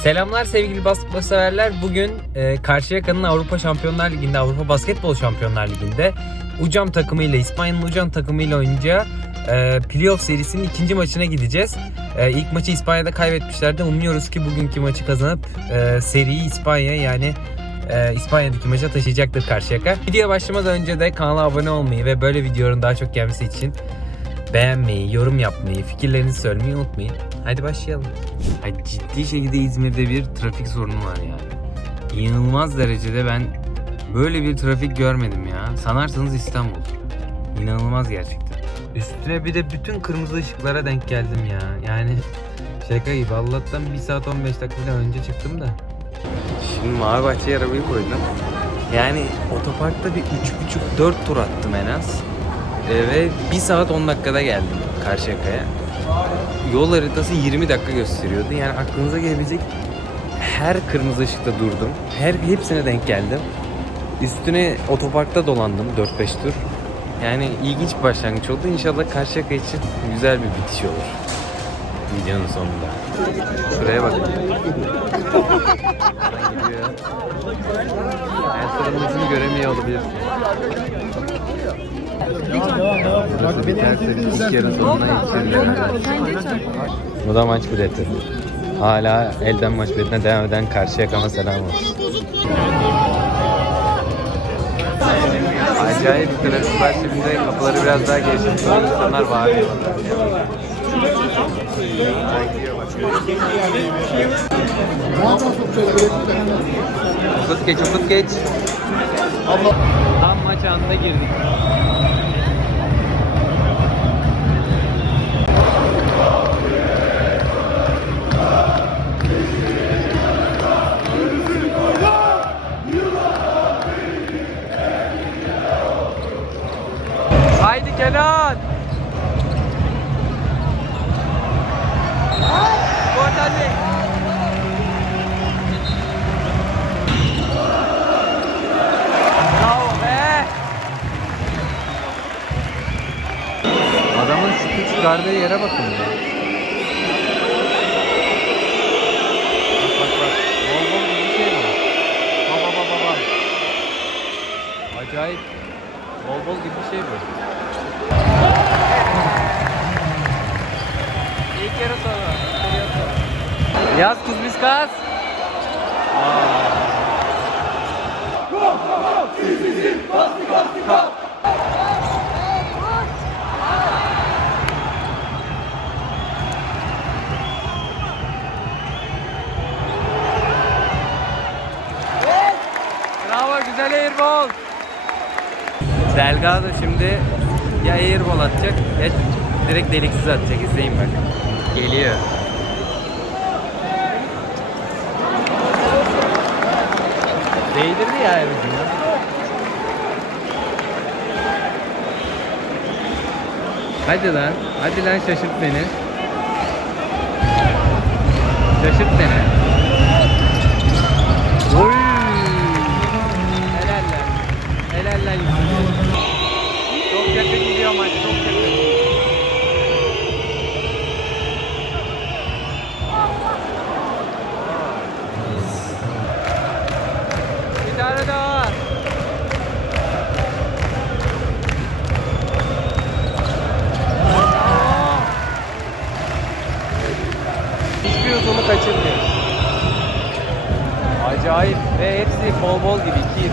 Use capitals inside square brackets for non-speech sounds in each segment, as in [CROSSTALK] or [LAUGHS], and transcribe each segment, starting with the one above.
Selamlar sevgili basketbol severler. Bugün e, Karşıyaka'nın Avrupa Şampiyonlar Ligi'nde, Avrupa Basketbol Şampiyonlar Ligi'nde Ucam takımıyla, İspanya'nın Ucam takımıyla oynayacağı e, playoff serisinin ikinci maçına gideceğiz. E, ilk maçı İspanya'da kaybetmişlerdi. Umuyoruz ki bugünkü maçı kazanıp e, seriyi İspanya yani e, İspanya'daki maça taşıyacaktır Karşıyaka. Videoya başlamadan önce de kanala abone olmayı ve böyle videoların daha çok gelmesi için beğenmeyi, yorum yapmayı, fikirlerinizi söylemeyi unutmayın. Hadi başlayalım. Ay ciddi şekilde İzmir'de bir trafik sorunu var yani. İnanılmaz derecede ben böyle bir trafik görmedim ya. Sanarsanız İstanbul. İnanılmaz gerçekten. Üstüne bir de bütün kırmızı ışıklara denk geldim ya. Yani şaka gibi. Allah'tan 1 saat 15 dakika falan önce çıktım da. Şimdi Mavi Bahçe'ye arabayı koydum. Yani otoparkta bir 3,5-4 tur attım en az. Ve 1 saat 10 dakikada geldim Karşıyaka'ya. Yol haritası 20 dakika gösteriyordu. Yani aklınıza gelebilecek her kırmızı ışıkta durdum. Her hepsine denk geldim. Üstüne otoparkta dolandım 4-5 tur. Yani ilginç bir başlangıç oldu. İnşallah Karşıyaka için güzel bir bitiş olur. Videonun sonunda. Şuraya bak. Gidiyor. En sıranın ucunu göremiyor olabilir. Burası biterse ilk yarı sonuna yetişirler. Bu da maç bileti. Hala elden maç biletine devam eden karşı yakama selam olsun. Acayip trafik var şimdi kapıları biraz daha geçtim. İnsanlar bağırıyor. Okut geç, geç. Tam maç anında girdik. Haydi Kenan. Çıkardığı yere bakın ya. Bak bak bak. Bol bol bir şey bu. Baba baba baba. Acayip. Bol bol gibi bir şey bu. İlk yarı sonra. Yaz kız biz kaz. Bravo güzel airball. Delgado şimdi ya airball atacak ya direkt deliksiz atacak. İzleyin bak. Geliyor. Değdirdi ya en azından. Hadi lan. Hadi lan şaşırt beni. Şaşırt beni. Hiçbir uzunu kaçırmıyor. Acayip ve hepsi bol bol gibi yıl.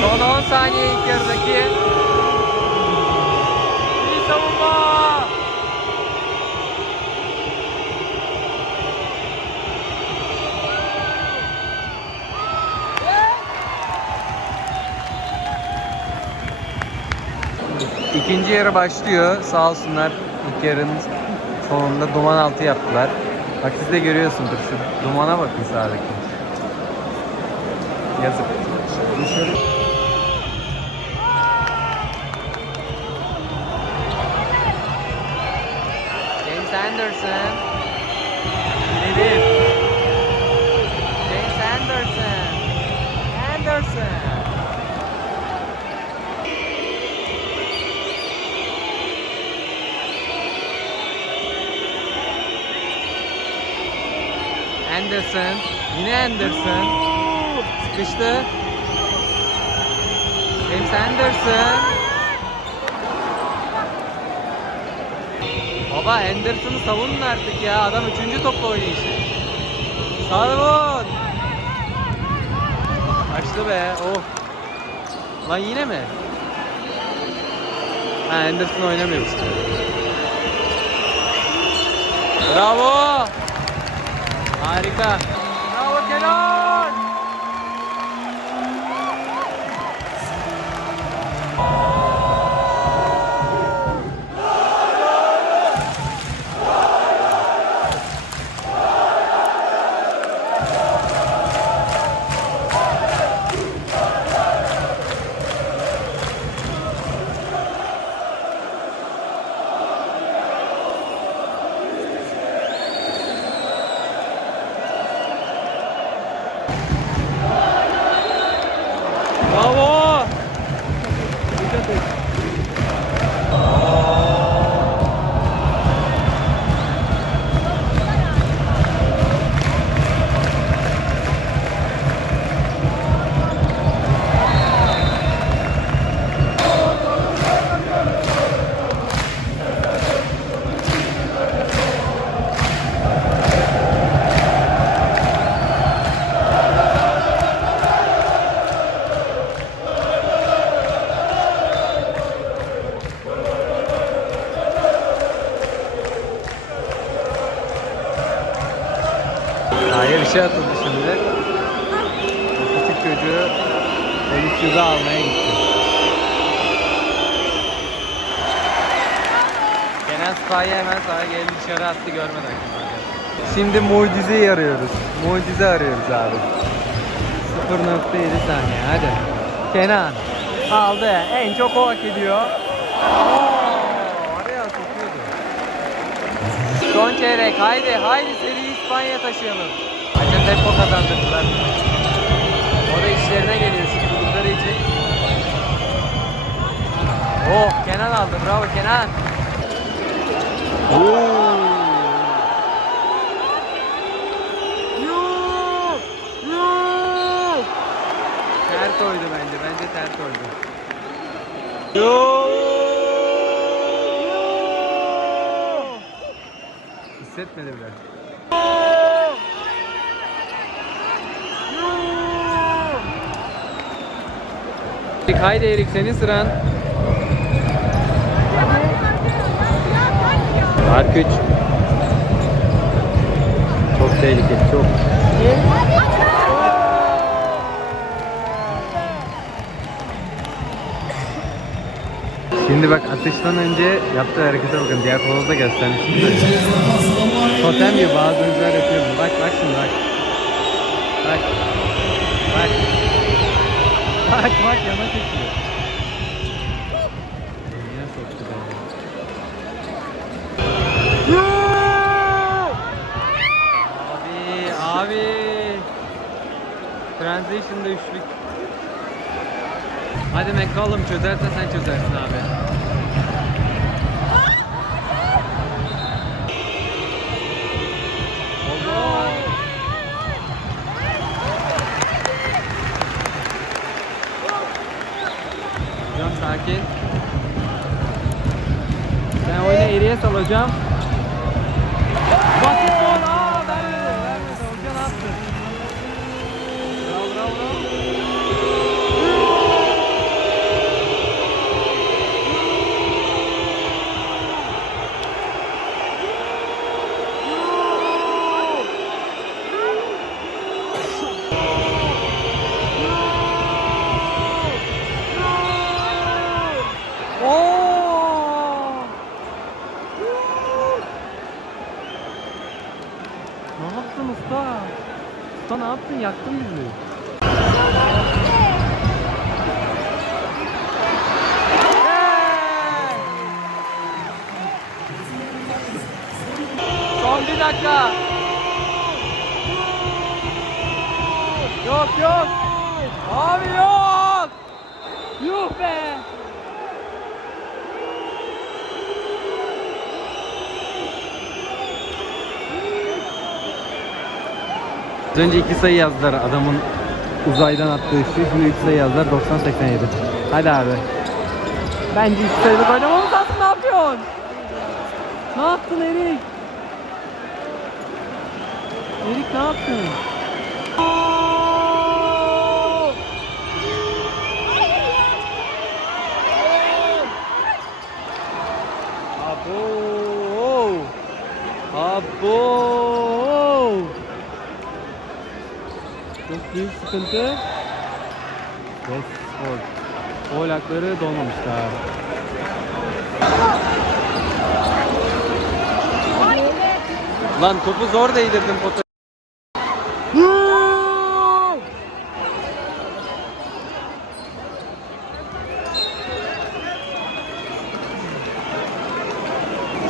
Son 10 saniye ilk yarıdaki. Savunma. İkinci yarı başlıyor. Sağ olsunlar ilk yarının sonunda duman altı yaptılar. Bak siz de görüyorsundur şu dumana bakın sağdaki. Yazık. Anderson. İleri. James Anderson. Anderson. Anderson. Yine Anderson. Sıkıştı. James Anderson. Baba Anderson'ı savunun artık ya. Adam üçüncü topla oynayışı. Savun. Açtı be. Oh. Lan yine mi? Ha Anderson oynamıyormuş. Bravo. Harika. Bravo Kenan. Hayır bir şey atıldı şimdi. Küçük çocuğu polis cüzü almaya gitti. Genel Spy'ı hemen sağa geldi dışarı attı görmeden. Şimdi mucizeyi arıyoruz. Mucize arıyoruz abi. 0.7 saniye hadi. Kenan aldı. En çok o hak ediyor. Son çeyrek haydi haydi seri İspanya taşıyalım. Hatta tempo kazandırdılar. O da işlerine geliyor çünkü buldukları için. Oh Kenan aldı bravo Kenan. Yuh! Tert oydu bence. Bence tert oydu. Hissetmedi bile. Haydi Erik senin sıran. Fark 3. Çok tehlikeli, çok. Şimdi bak atıştan önce yaptığı harekete bakın. Diğer kolda göstermiştim de. Totem gibi bazı oyuncular yapıyor. Bak bak şimdi bak. Bak. Bak. Bak bak yana çekiyor. Yine soktu beni. Abi, abi. Transition'da üçlük. Hadi McCollum çözersen sen çözersin abi. Sakin. Ben oyunu eriye salacağım. Usta ne yaptın? Yaktın bizi. Son bir dakika. Yok yok. Abi yok. Yuh be. Az önce iki sayı yazdılar adamın uzaydan attığı üçlü. Şimdi üç sayı yazdılar 90-87. Hadi abi. Bence iki sayılık oynamamız lazım. Ne yapıyorsun? Ne yaptın Erik? Erik ne yaptın? Sıkıntı. Westford. Gol hakları dolmamışlar. Lan topu zor değdirdim potaya.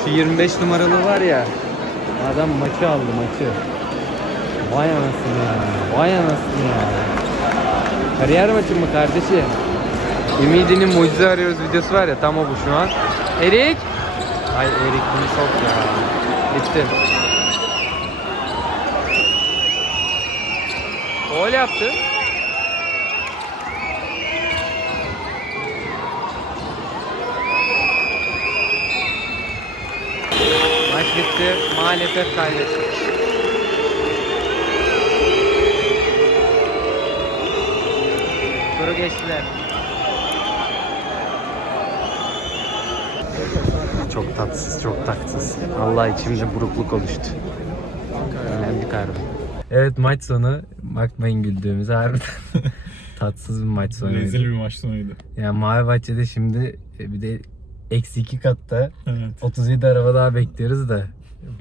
Şu 25 numaralı var ya. Adam maçı aldı maçı. Vay anasını ya. Vay anasını ya. Kariyer maçı mı kardeşim? Ümidinin mucize arıyoruz videosu var ya tam o bu şu an. Erik. Ay Erik bunu sok ya. Gitti. Gol yaptı. Maç bitti. Maalesef kaybettik. Geçtiler. Çok tatsız, çok tatsız. Allah içimde burukluk oluştu. Eğlendik harbi. Evet maç sonu. Bakmayın güldüğümüze harbiden. [LAUGHS] tatsız bir maç sonuydu. Rezil bir maç sonuydu. Yani Mavi Bahçe'de şimdi e, bir de eksi iki katta Evet. 37 araba daha bekliyoruz da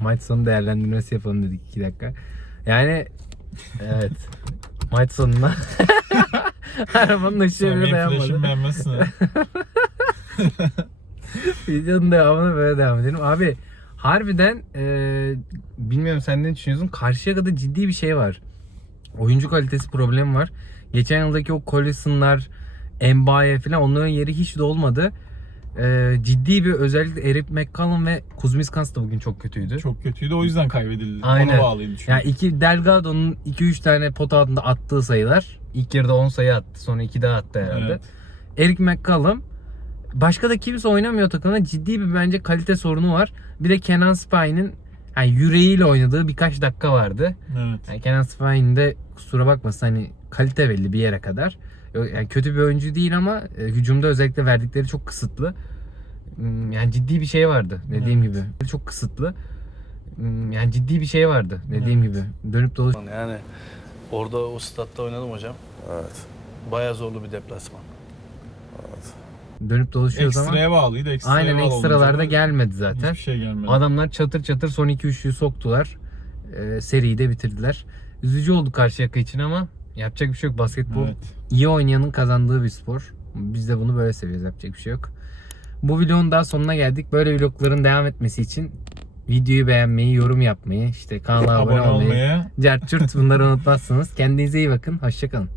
maç sonu değerlendirmesi yapalım dedik 2 dakika. Yani evet maç sonuna [LAUGHS] [LAUGHS] arabanın ışığı bile dayanmadı. beğenmezsin ha. [LAUGHS] Videonun devamını böyle devam edelim. Abi harbiden e, bilmiyorum sen ne düşünüyorsun? Karşıya kadar ciddi bir şey var. Oyuncu kalitesi problemi var. Geçen yıldaki o Collison'lar, Mbaye falan onların yeri hiç dolmadı. E, ciddi bir özellikle Eric McCallum ve Kuzmiskans da bugün çok kötüydü. Çok kötüydü o yüzden kaybedildi. Aynen. Ona bağlıydı çünkü. Yani iki Delgado'nun 2-3 tane pota altında attığı sayılar. İlk yarıda 10 sayı attı. Sonra 2 daha attı herhalde. Evet. Eric McCallum. Başka da kimse oynamıyor takımda. Ciddi bir bence kalite sorunu var. Bir de Kenan Spine'in yani yüreğiyle oynadığı birkaç dakika vardı. Evet. Yani Kenan Spine'in de kusura bakmasın hani kalite belli bir yere kadar. Yani kötü bir oyuncu değil ama e, hücumda özellikle verdikleri çok kısıtlı. Hmm, Yani ciddi bir şey vardı dediğim Evet. gibi. Çok kısıtlı. Hmm, Yani ciddi bir şey vardı dediğim Evet. gibi. Dönüp dolaş Yani orada o statta oynadım hocam. Evet. Bayağı zorlu bir deplasman. dönüp dolaşıyoruz ama Ekstraya bağlıydı. Ekstraya aynen bağlı ekstralarda gelmedi zaten. Hiçbir şey gelmedi. Adamlar çatır çatır son 2 üçlüyü soktular. Ee, seriyi de bitirdiler. Üzücü oldu Karşıyaka için ama yapacak bir şey yok. Basketbol Evet. iyi oynayanın kazandığı bir spor. Biz de bunu böyle seviyoruz. Yapacak bir şey yok. Bu videonun daha sonuna geldik. Böyle vlogların devam etmesi için videoyu beğenmeyi, yorum yapmayı, işte kanala abone, Abone olmayı, olmaya cart curt bunları unutmazsınız. Kendinize iyi bakın. Hoşçakalın.